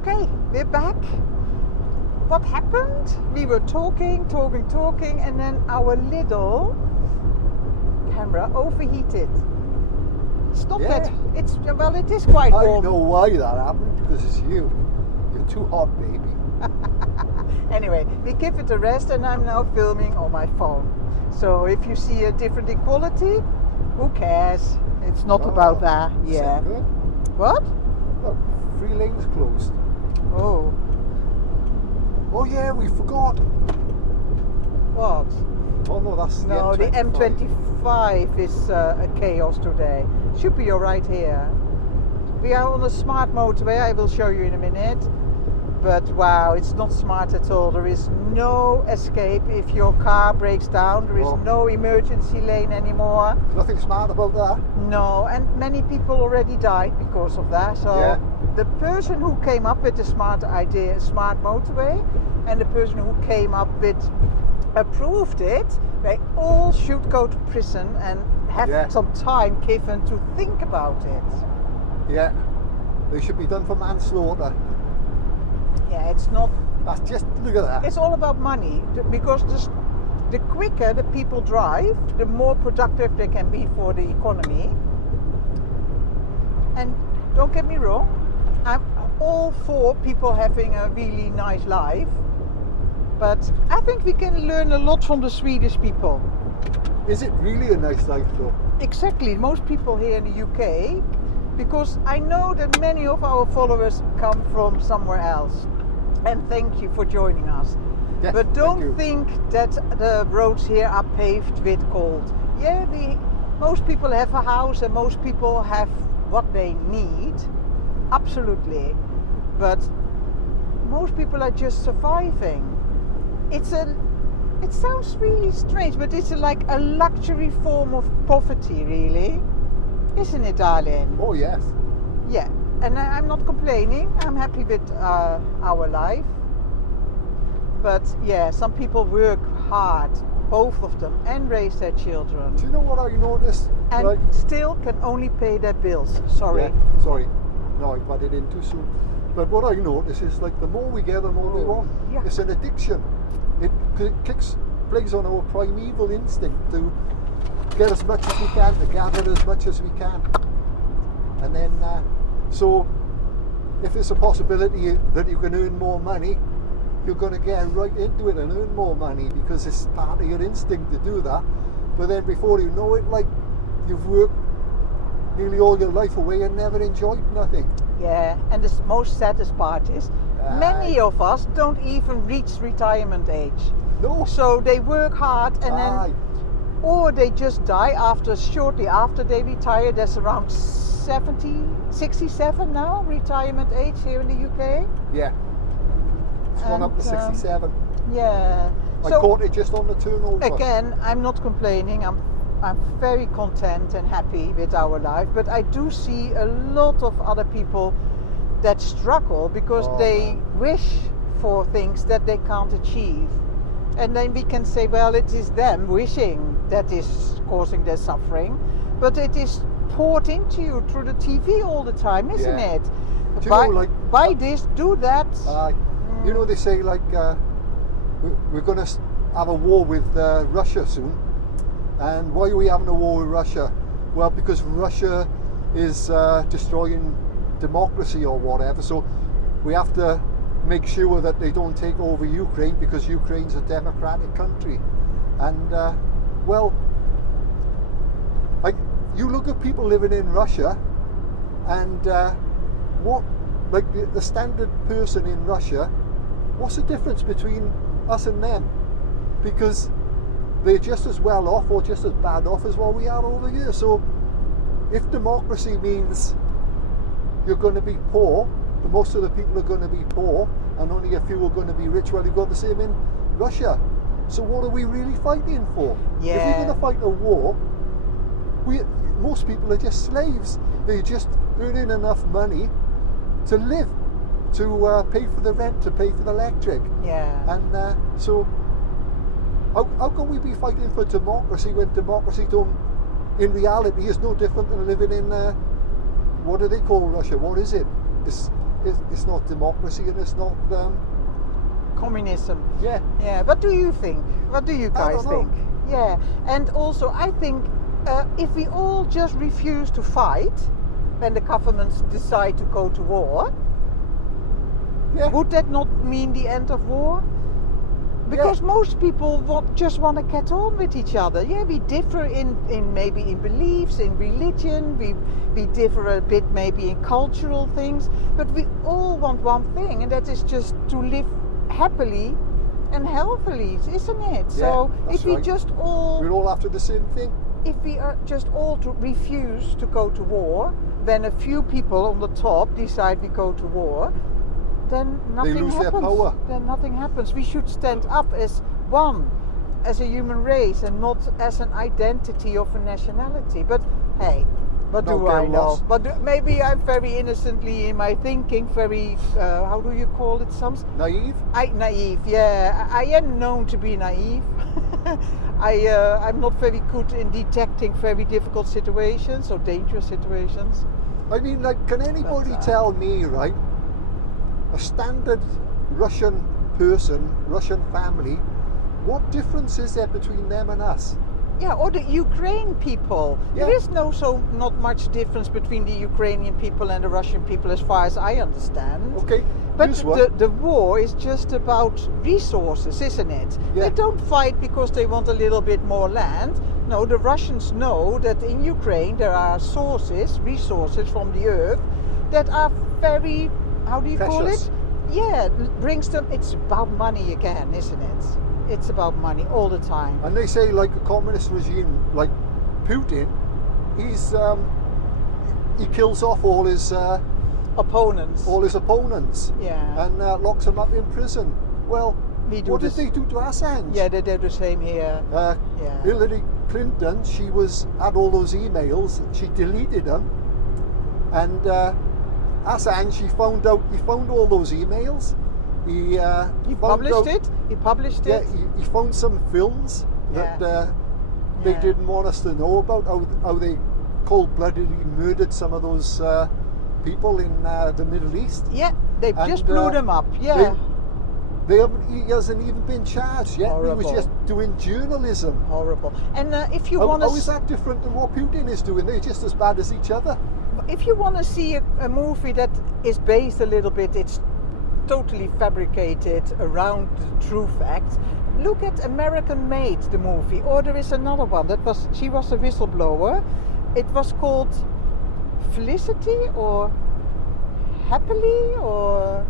Okay, we're back. What happened? We were talking, and then our little camera overheated. Stop it. It is quite warm. I know why that happened, because it's you. You're too hot, baby. Anyway, we give it a rest and I'm now filming on my phone. So if you see a different equality, who cares? It's not about that. Yeah. Good. What? Look, 3 lanes closed. Oh. Oh yeah, we forgot. What? Oh no, that's No, the M25 is a chaos today. Should be alright here. We are on a smart motorway, I will show you in a minute. But wow, it's not smart at all. There is no escape if your car breaks down. There is no emergency lane anymore. Nothing smart about that. No, and many people already died because of that. So the person who came up with the smart idea, smart motorway, and the person who came up with approved it, they all should go to prison and have some time given to think about it. Yeah, they should be done for manslaughter. Yeah, it's not. That's just, look at that. It's all about money, because the quicker the people drive, the more productive they can be for the economy. And don't get me wrong, I'm all for people having a really nice life, but I think we can learn a lot from the Swedish people. Is it really a nice life though? Exactly, most people here in the UK, because I know that many of our followers come from somewhere else. And thank you for joining us. Yes, but don't think that the roads here are paved with gold. Yeah, most people have a house and most people have what they need. Absolutely. But most people are just surviving. It sounds really strange, but it's like a luxury form of poverty, really. Isn't it, darling? Oh, yes. Yeah. And I'm not complaining, I'm happy with our life. But yeah, some people work hard, both of them, and raise their children. Do you know what I noticed? And still can only pay their bills. Sorry. Yeah, sorry. No, I got it in too soon. But what I notice is like the more we get, the more we want. Yeah. It's an addiction. It plays on our primeval instinct to get as much as we can, to gather as much as we can. And then so if there's a possibility that you can earn more money, you're going to get right into it and earn more money because it's part of your instinct to do that. But then before you know it, like, you've worked nearly all your life away and never enjoyed nothing. Yeah, and the most saddest part is many of us don't even reach retirement age. No. So they work hard and then, or they just die shortly after they retire. There's around 67 now, retirement age here in the UK. Yeah. It's gone up to 67. Yeah. I caught it just on the turnover. Again, I'm not complaining. I'm very content and happy with our life, but I do see a lot of other people that struggle because they wish for things that they can't achieve. And then we can say, well, it is them wishing that is causing their suffering, but it is poured into you through the TV all the time, isn't it? Buy this, do that. You know, they say like we're going to have a war with Russia soon. And why are we having a war with Russia? Well, because Russia is destroying democracy or whatever. So we have to make sure that they don't take over Ukraine because Ukraine's a democratic country. And you look at people living in Russia, and the standard person in Russia, what's the difference between us and them? Because they're just as well off or just as bad off as what we are over here. So if democracy means you're going to be poor, most of the people are going to be poor and only a few are going to be rich, well, you've got the same in Russia. So what are we really fighting for? Yeah. If we're going to fight a war, most people are just slaves. They're just earning enough money to live, to pay for the rent, to pay for the electric. Yeah. And so how can we be fighting for democracy when democracy in reality is no different than living in what do they call Russia? What is it? It's it's not democracy and it's not communism. yeah. Yeah. What do you think? What do you I guys don't know. think? Yeah. And also, I think if we all just refuse to fight when the governments decide to go to war, Yeah. would that not mean the end of war? Because most people just want to get on with each other. Yeah, we differ in maybe in beliefs, in religion, we differ a bit maybe in cultural things, but we all want one thing, and that is just to live happily and healthily, isn't it? Yeah, So that's if we right. just all We're all after the same thing. if we are just all to refuse to go to war, when a few people on the top decide we go to war, then nothing lose their happens. power. Then nothing happens. We should stand up as one, as a human race, and not as an identity of a nationality. But hey, what Don't do get I know? lost. But maybe I'm very innocently in my thinking, very how do you call it? Naive? Naive. Yeah, I am known to be naive. I'm not very good in detecting very difficult situations or dangerous situations. I mean, like, can anybody But, tell me, right, a standard Russian person, Russian family, what difference is there between them and us? Yeah, or the Ukraine people. Yeah. There is not much difference between the Ukrainian people and the Russian people, as far as I understand. Okay, But here's one. the war is just about resources, isn't it? Yeah. They don't fight because they want a little bit more land. No, the Russians know that in Ukraine there are resources from the earth that are very, how do you call Precious. it? Yeah, brings them, it's about money again, isn't it? It's about money all the time. And they say, like, a communist regime, like Putin, he kills off all his Opponents. Yeah. and locks them up in prison. Well, We do what did this- they do to Assange? Yeah, they do the same here. Yeah. Hillary Clinton, she had all those emails, she deleted them, and Assange, he found all those emails. He found Published out- it. He published Yeah, it. he found some films that they Yeah. didn't want us to know about, how they cold-bloodedly murdered some of those people in the Middle East. Yeah, they And, just blew them up. Yeah. He hasn't even been charged yet. He was Horrible. just doing journalism. Horrible. And if you How want is that different than what Putin is doing? They're just as bad as each other. if you want to see a movie that is based a little bit, it's totally fabricated around the true facts. Look at American Made, the movie. Or there is another one she was a whistleblower. It was called Felicity or Happily or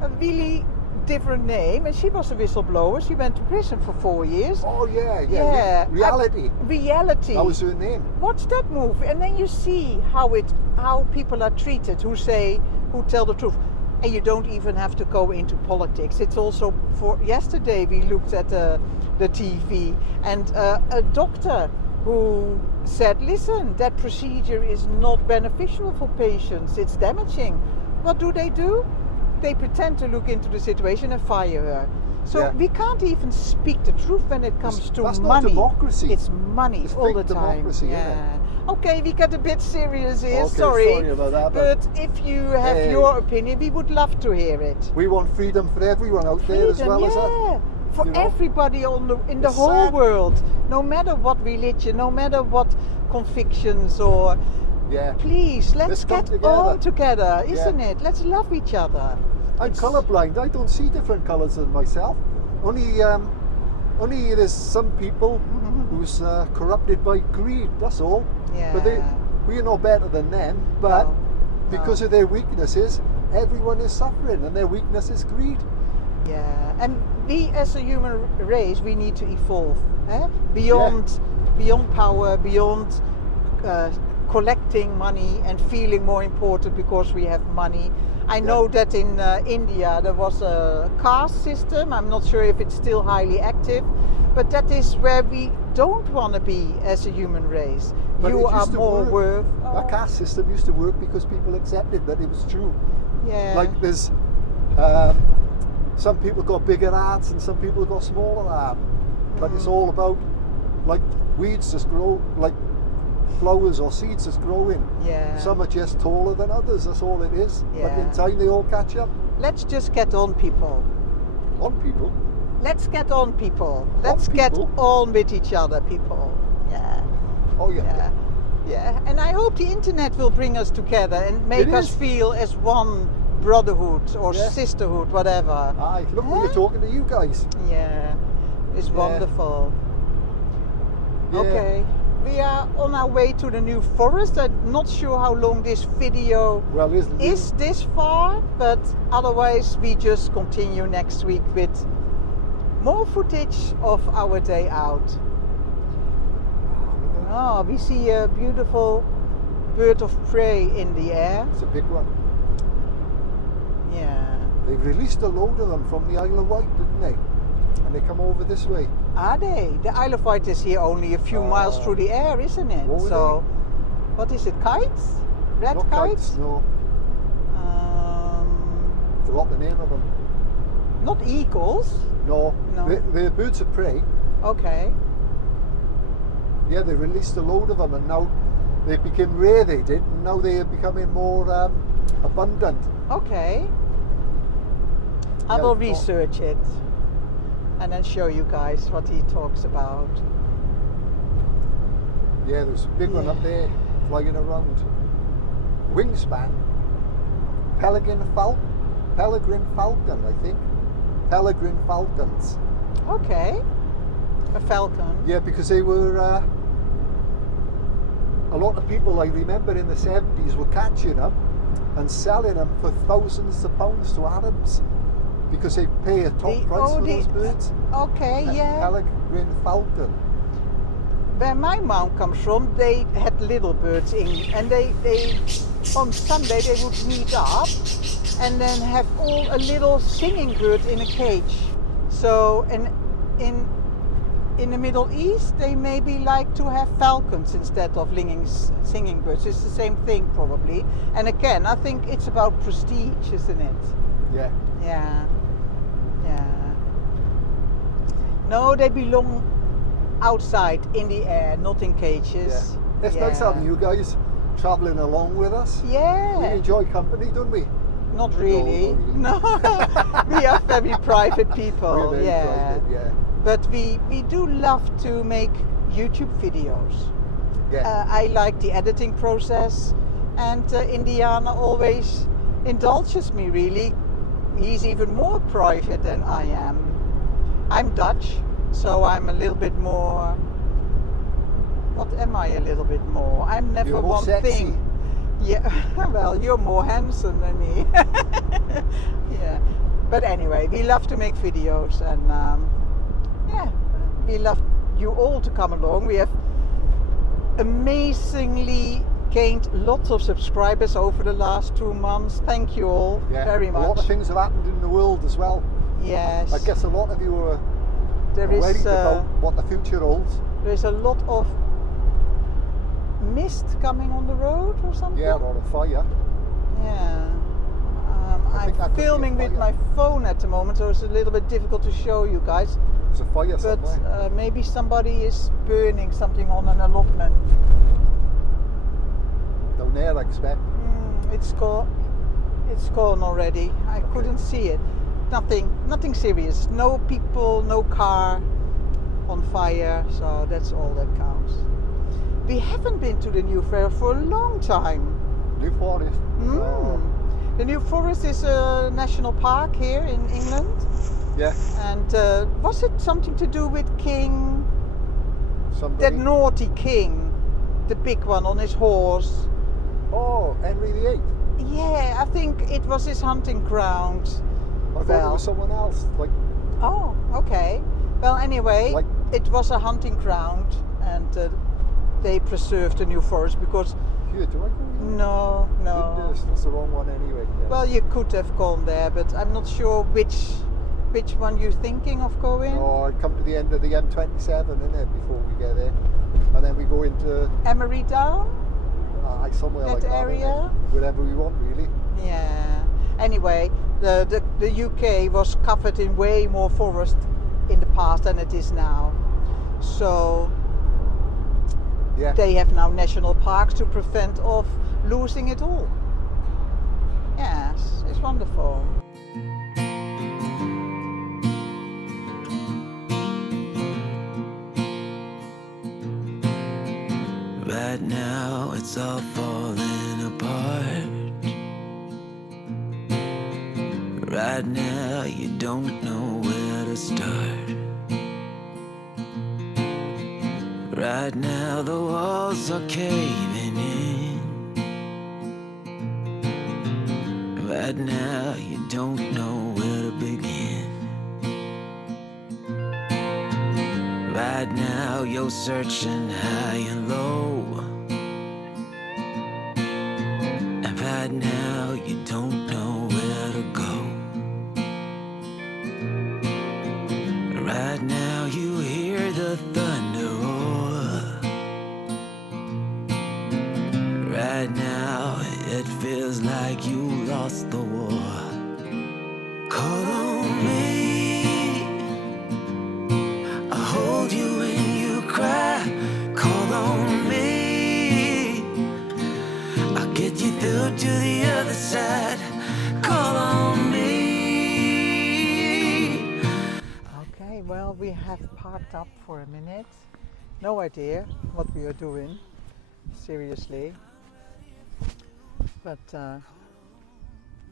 a really different name, and she was a whistleblower. She went to prison for 4 years. Oh yeah. Yeah. Reality. Reality. That was her name. Watch that movie, and then you see how people are treated who tell the truth. And you don't even have to go into politics. It's also yesterday we looked at the TV, and a doctor who said, listen, that procedure is not beneficial for patients, it's damaging. What do? They pretend to look into the situation and fire her. So Yeah. we can't even speak the truth when it comes to That's money. not democracy. It's money It's all the fake time. democracy, isn't Yeah. Okay, we get a bit serious here. Okay, sorry about that, But if you have Hey. your opinion, we would love to hear it. We want freedom for everyone out there as well as us. For you know? everybody in the It's whole sad. world, no matter what religion, no matter what convictions, or Yeah. please let's come get together. on together, Yeah. isn't it? Let's love each other. I'm It's- colourblind. I don't see different colours than myself. Only there's some people who's corrupted by greed. That's all. Yeah. But we're no better than them. But No. because of their weaknesses, everyone is suffering, and their weakness is greed. Yeah, and we as a human race, we need to evolve beyond power, beyond collecting money and feeling more important because we have money. I know that in India there was a caste system. I'm not sure if it's still highly active, but that is where we don't want to be as a human race. But You it are used to more work. worth. That caste system used to work because people accepted that it was true. Yeah. Like there's some people got bigger hearts and some people got smaller hearts. But it's all about, like, weeds just grow, like flowers or seeds that's growing. Yeah. Some are just taller than others, that's all it is. But Yeah. in time they all catch up. Let's just get on, people. On people. Let's get on, people. Let's On get people? on with each other, people. Yeah. Oh yeah. Yeah. Yeah. And I hope the internet will bring us together and make It us is. feel as one brotherhood or Yeah. sisterhood, whatever. Aye, look, Huh? we're talking to you guys. Yeah. It's Yeah. wonderful. Yeah. Okay. We are on our way to the New Forest. I'm not sure how long this video Well, isn't is this far, but otherwise we just continue next week with more footage of our day out. Oh, we see a beautiful bird of prey in the air. It's a big one. Yeah. They've released a load of them from the Isle of Wight, didn't they? And they come over this way. Are they? The Isle of Wight is here only a few miles through the air, isn't it? What were So, what is it? Kites? Red Not kites? no. Forgot the name of them. Not eagles. No. No. They're birds of prey. Okay. Yeah, they released a load of them and now they became rare, they did, and now they are becoming more abundant. Okay. I Yeah, will well- research it and then show you guys what he talks about. Yeah, there's a big one up there flying around. Wingspan. Peregrine falcon, I think. Peregrine falcons. Okay. A falcon. Yeah, because they were a lot of people I remember in the 70s were catching them and selling them for thousands of pounds to Arabs because they pay a top price for those birds. Okay, yeah. Peregrine falcon. Where my mom comes from, they had little birds in, and they on Sunday they would meet up and then have all a little singing bird in a cage. So, and in the Middle East, they maybe like to have falcons instead of singing birds. It's the same thing probably. And again, I think it's about prestige, isn't it? Yeah. Yeah. Yeah. No, they belong outside in the air, not in cages. Yeah. It's nice having you guys travelling along with us. Yeah. We enjoy company, don't we? Not really. No, No. We are very private people. We're very yeah. private, yeah. But we do love to make YouTube videos. Yeah. I like the editing process, and Indiana always indulges me, really. He's even more private than I am. I'm Dutch, so I'm a little bit more... What am I a little bit more? I'm never You're more one sexy. thing. Yeah, well, you're more handsome than me. Yeah. But anyway, we love to make videos, and yeah, we love you all to come along. We have amazingly gained lots of subscribers over the last 2 months. Thank you all very much. A lot of things have happened in the world as well. Yes. I guess a lot of you are there worried is about what the future holds. there's a lot of mist coming on the road or something. Yeah, or a fire. Yeah. I think that I'm could be a filming with fire. my phone at the moment, so it's a little bit difficult to show you guys. There's a fire But somewhere. maybe somebody is burning something on an allotment. Down there, I expect. It's gone. It's gone already. I couldn't see it. Nothing serious. No people, no car on fire. So that's all that counts. We haven't been to the New Forest for a long time. New Forest. The New Forest is a national park here in England. Yeah. And was it something to do with King? Somebody. That naughty king, the big one on his horse. Oh, Henry VIII. Yeah, I think it was his hunting ground. I thought it was someone else. Like, Oh, okay. Well, anyway, Like- it was a hunting ground, and they preserved the New Forest because here, do I go here? no. Goodness, that's the wrong one anyway. Yeah. Well, you could have gone there, but I'm not sure which one you're thinking of going. No, I'd come to the end of the M27, innit, before we get there. And then we go into Emery Down? somewhere That like that. area? Innit? Wherever we want, really. Yeah. Anyway, the UK was covered in way more forest in the past than it is now. So Yeah. They have now national parks to prevent of losing it all. Yes, it's wonderful. Right now it's all falling apart. Right now you don't know where to start. Right now the walls are caving in. Right now you don't know where to begin. Right now you're searching high and low. And right now you don't know where to go. Right now you hear the thunder roar. Right now it feels like you lost the war. Call on me, I'll hold you when you cry. Call on me, I'll get you through to the other side. Call on me. Okay, well, we have parked up for a minute. No idea what we are doing, seriously. But yeah.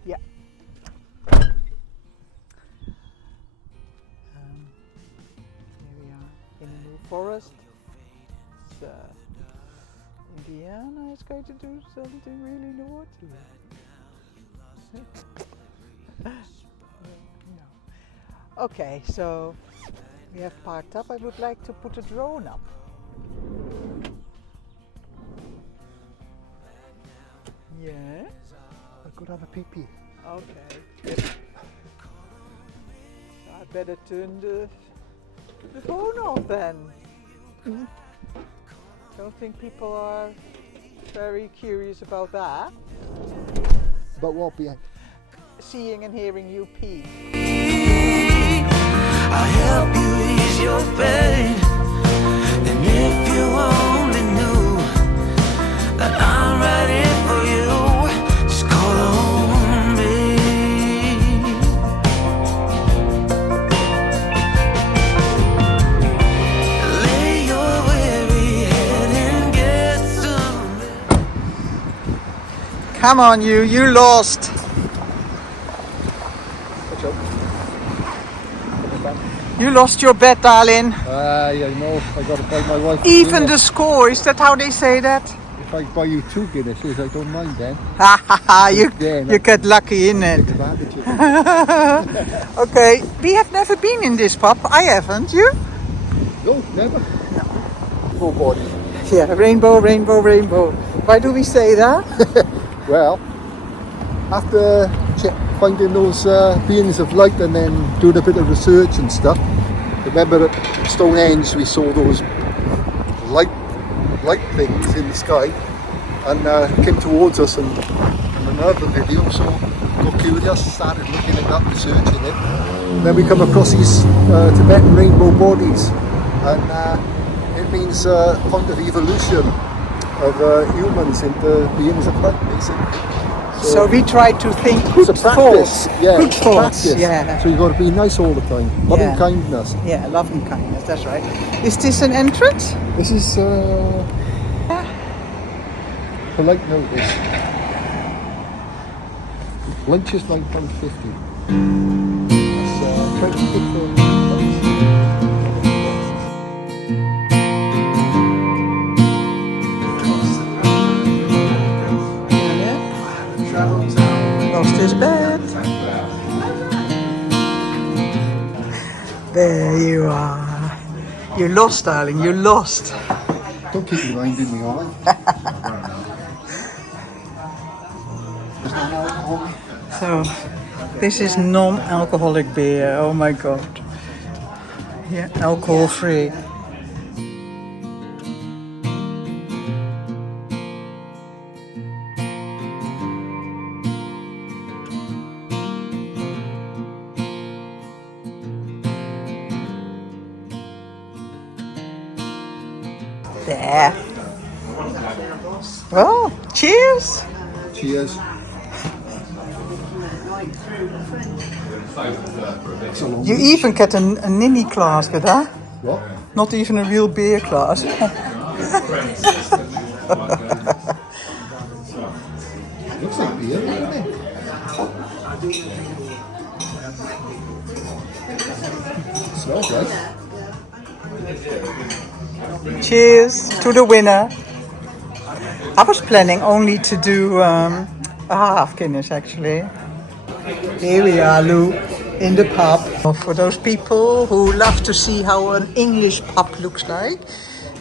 Here we are in a new forest. It's, Indiana is going to do something really naughty. No. Okay, so we have parked up. I would like to put a drone up. Yeah. I could have a pee-pee. Okay. Yes. I better turn the phone off then. Don't think people are very curious about that. But what, Bianca? Seeing and hearing you pee. I'll help you ease your pain. And if you only knew that I'm right here for you, just call on me. Lay your weary head and get some rest. Come on, you lost. Watch out. You lost your bet, darling. I know. I got to buy my wife. Even the score, is that how they say that? If I buy you 2 Guinnesses, I don't mind then. Ha ha ha, you Yeah, get lucky in it. Take advantage of it. Okay, we have never been in this pub. I haven't, you? No, never. Full body. Yeah, rainbow, rainbow, rainbow. Why do we say that? Well, after finding those beings of light and then doing a bit of research and stuff, remember at Stonehenge we saw those light things in the sky, and came towards us and another video, so got curious, started looking at that, researching it. Then we come across these Tibetan rainbow bodies, and it means a point of evolution of humans into beings of light, basically. So we try to think good It's a practice, thoughts. yeah. Good thoughts, Practice. yeah. So you've got to be nice all the time. Loving Yeah. kindness. Yeah, love and kindness, that's right. Is this an entrance? This is polite notice. Lunch is £9.50. Try to keep the Lost his bed. There you are. You lost, darling, you lost. Don't keep reminding me, alright? So, this is non-alcoholic beer, oh my god. Yeah, alcohol free. There. Well, cheers. Cheers. You even get a ninny glass with that. What? Not even a real beer glass. Looks like beer, doesn't it? Smells nice. Cheers to the winner. I was planning only to do a half Guinness actually. Here we are, Lou, in the pub. For those people who love to see how an English pub looks like,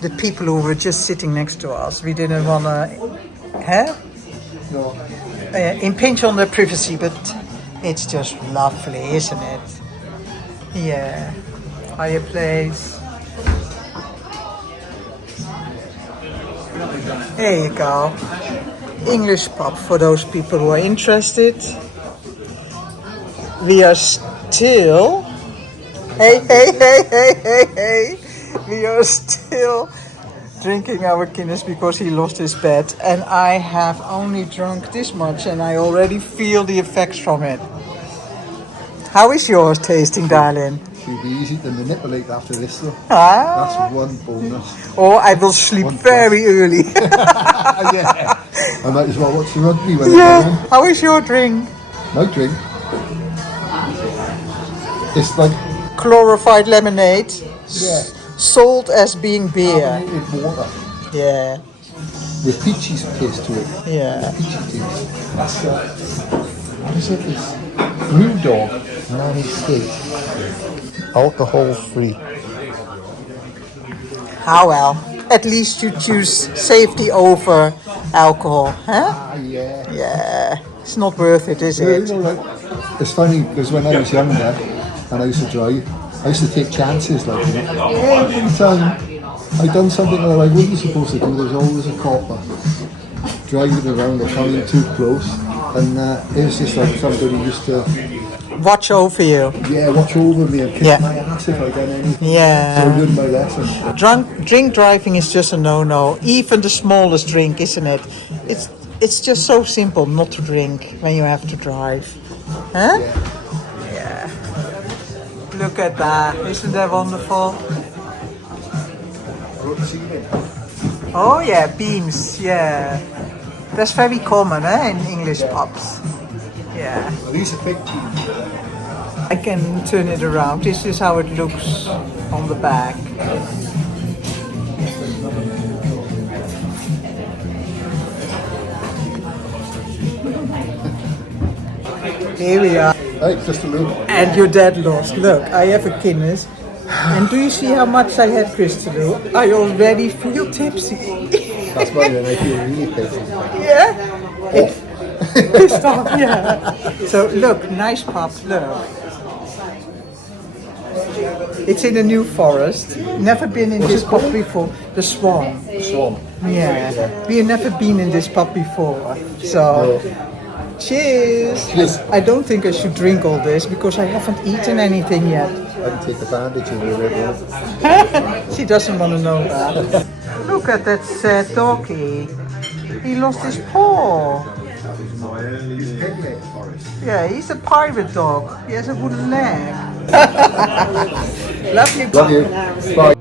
the people who were just sitting next to us, we didn't want to No. impinge on their privacy, but it's just lovely, isn't it? Yeah, fireplace. There you go. English pub for those people who are interested. We are still. Hey. We are still drinking our Guinness because he lost his bet, and I have only drunk this much, and I already feel the effects from it. How is yours tasting, darling? Should be easy to manipulate after this though. Ah. That's one bonus. Or I will sleep One very early. Yeah. I might as well watch the rugby when Yeah. I'm home. How is your drink? My drink. It's like Chlorified lemonade. Yeah. Sold as being beer. carbonated water Yeah. with peachy taste to it. Yeah. Peachy taste. That's what is it? It's Brew Dog 96. Alcohol free. How well. At least you choose safety over alcohol, huh? Ah, yeah. Yeah. It's not worth it, is You it? know, like, it's funny because when I was younger and I used to drive, I used to take chances, like, you know. Every time I done something that I wasn't supposed to do, there was always a copper driving around or coming too close, and it was just like somebody used to, Watch over you. yeah, watch over me and kick Yeah. my ass if I done anything. Yeah. So I learned my lesson. Drink driving is just a no-no. Even the smallest drink, isn't it? It's just so simple not to drink when you have to drive. Huh? Yeah. Look at that. Isn't that wonderful? Oh yeah, beans, yeah. That's very common in English pubs. Yeah. These are big teams. I can turn it around. This is how it looks on the back. Here we are. Right, just a look. And your dad lost. Look, I have a Guinness. And do you see how much I had, Crystal? I already feel tipsy. That's why then I feel really pissed. Yeah? Pissed off, yeah. So look, nice pub, look. It's in a new forest. Never been in this pub before. The Swan. Swan. Yeah. We have never been in this pub before. So, cheers. Cheers. I don't think I should drink all this because I haven't eaten anything yet. I can take advantage of your red. She doesn't want to know that. Look at that sad doggy. He lost his paw. Yeah, he's a pirate dog. He has a wooden leg. Love you. Love you. Bye.